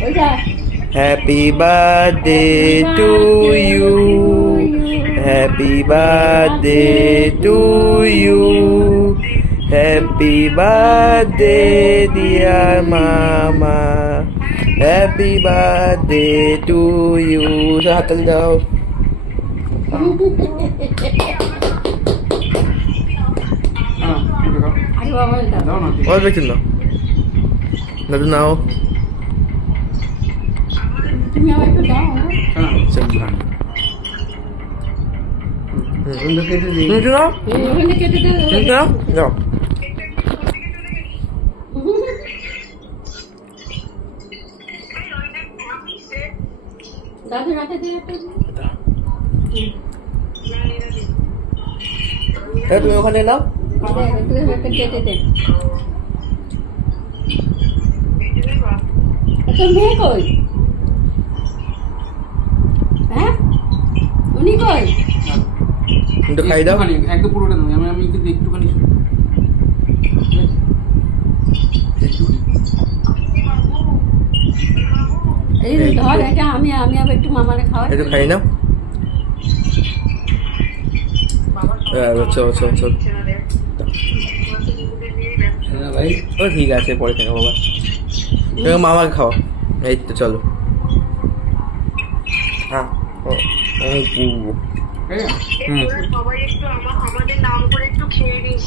Happy birthday to you. Happy birthday to you. Happy birthday dear mama. Happy birthday to you. হাত তালি দাও। অল্প একটু নাও, দাদু নাও। তুমি আমার একটু দাও। কেটে দাও, কেটে দাও। দাও দাও। দাদুর হাতে দিয়ে তুমি ওখানে নাও। কেটে দে। তো মেয়ে কই? হ্যাঁ, উনি কই? একটু খাই দাও। একদম পুরোটা নয়, আমি কিন্তু একটুখানি এই ধর এটা আমি আবার একটু মামারে খাওয়াই। একটু খাই নাও। চল চল চল। ভাই ও ঠিক আছে, পরে খেয়ে বাবা। তুমি মামাকে খাও। এই তো চলো। হ্যাঁ আমি পুরবো। সবাই একটু আমাদের নাম করে একটু খেয়ে নিস।